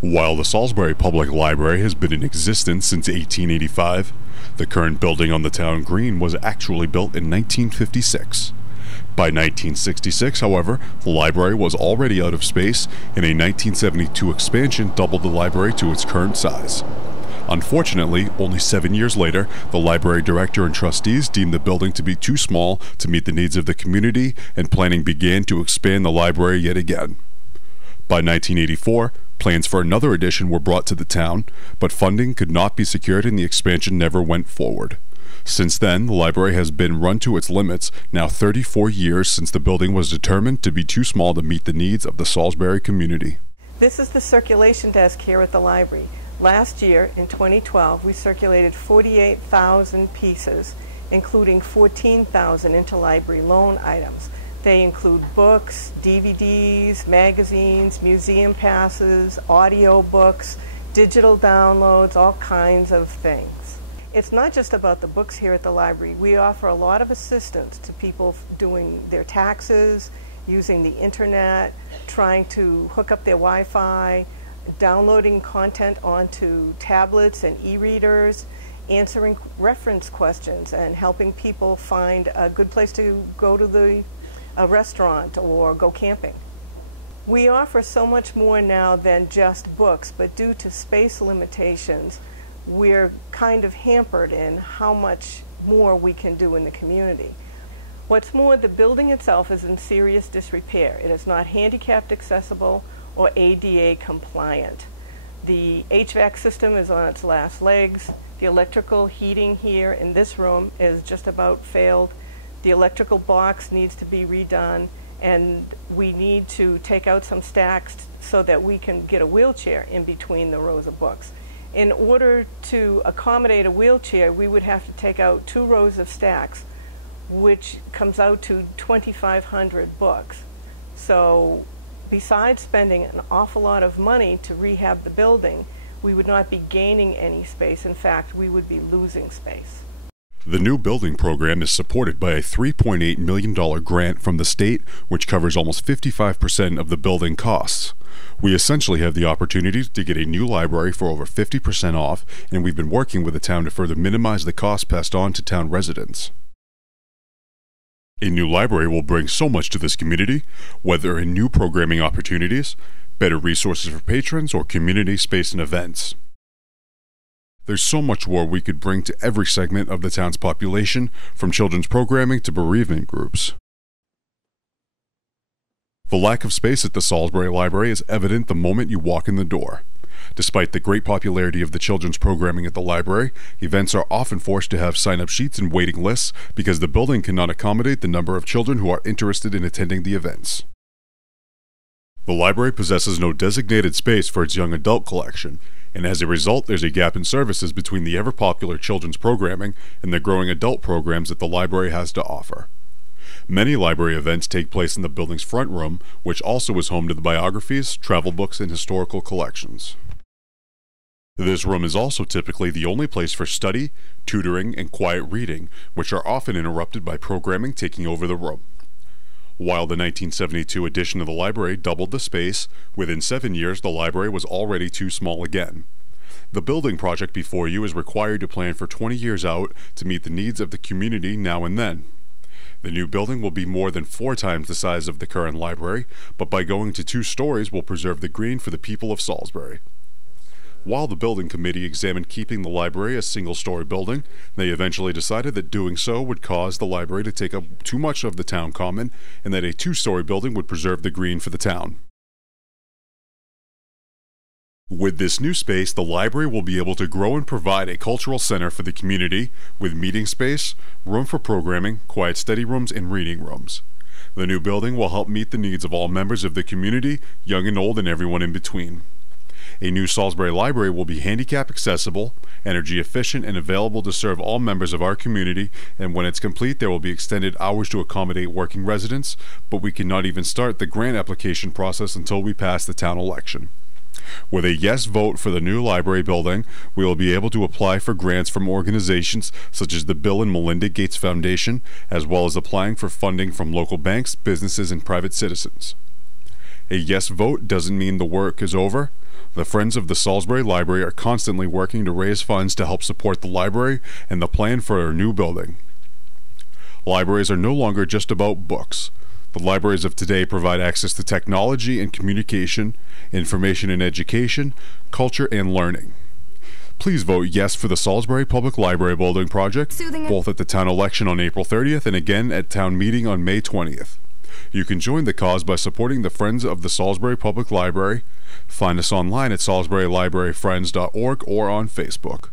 While the Salisbury Public Library has been in existence since 1885, the current building on the town green was actually built in 1956. By 1966, however, the library was already out of space, and a 1972 expansion doubled the library to its current size. Unfortunately, only 7 years later, the library director and trustees deemed the building to be too small to meet the needs of the community, and planning began to expand the library yet again. By 1984, plans for another addition were brought to the town, but funding could not be secured and the expansion never went forward. Since then, the library has been run to its limits, now 34 years since the building was determined to be too small to meet the needs of the Salisbury community. This is the circulation desk here at the library. Last year, in 2012, we circulated 48,000 pieces, including 14,000 interlibrary loan items. They include books, DVDs, magazines, museum passes, audio books, digital downloads, all kinds of things. It's not just about the books here at the library. We offer a lot of assistance to people doing their taxes, using the internet, trying to hook up their Wi-Fi, downloading content onto tablets and e-readers, answering reference questions, and helping people find a good place to go to a restaurant or go camping. We offer so much more now than just books, but due to space limitations, we're kind of hampered in how much more we can do in the community. What's more, the building itself is in serious disrepair. It is not handicapped accessible or ADA compliant. The HVAC system is on its last legs. The electrical heating here in this room is just about failed. The electrical box needs to be redone, and we need to take out some stacks so that we can get a wheelchair in between the rows of books. In order to accommodate a wheelchair, we would have to take out 2 rows of stacks, which comes out to 2,500 books. So besides spending an awful lot of money to rehab the building, we would not be gaining any space. In fact, we would be losing space. The new building program is supported by a $3.8 million grant from the state, which covers almost 55% of the building costs. We essentially have the opportunity to get a new library for over 50% off, and we've been working with the town to further minimize the cost passed on to town residents. A new library will bring so much to this community, whether in new programming opportunities, better resources for patrons, or community space and events. There's so much more we could bring to every segment of the town's population, from children's programming to bereavement groups. The lack of space at the Salisbury Library is evident the moment you walk in the door. Despite the great popularity of the children's programming at the library, events are often forced to have sign-up sheets and waiting lists because the building cannot accommodate the number of children who are interested in attending the events. The library possesses no designated space for its young adult collection, and as a result, there's a gap in services between the ever-popular children's programming and the growing adult programs that the library has to offer. Many library events take place in the building's front room, which also is home to the biographies, travel books, and historical collections. This room is also typically the only place for study, tutoring, and quiet reading, which are often interrupted by programming taking over the room. While the 1972 addition of the library doubled the space, within 7 years the library was already too small again. The building project before you is required to plan for 20 years out to meet the needs of the community now and then. The new building will be more than 4 times the size of the current library, but by going to 2 stories will preserve the green for the people of Salisbury. While the building committee examined keeping the library a single-story building, they eventually decided that doing so would cause the library to take up too much of the town common, and that a 2-story building would preserve the green for the town. With this new space, the library will be able to grow and provide a cultural center for the community, with meeting space, room for programming, quiet study rooms, and reading rooms. The new building will help meet the needs of all members of the community, young and old, and everyone in between. A new Salisbury Library will be handicap accessible, energy efficient, and available to serve all members of our community, and when it's complete there will be extended hours to accommodate working residents, but we cannot even start the grant application process until we pass the town election. With a yes vote for the new library building, we will be able to apply for grants from organizations such as the Bill and Melinda Gates Foundation, as well as applying for funding from local banks, businesses, and private citizens. A yes vote doesn't mean the work is over. The Friends of the Salisbury Library are constantly working to raise funds to help support the library and the plan for a new building. Libraries are no longer just about books. The libraries of today provide access to technology and communication, information and education, culture and learning. Please vote yes for the Salisbury Public Library Building Project, both at the town election on April 30th and again at town meeting on May 20th. You can join the cause by supporting the Friends of the Salisbury Public Library. Find us online at salisburylibraryfriends.org or on Facebook.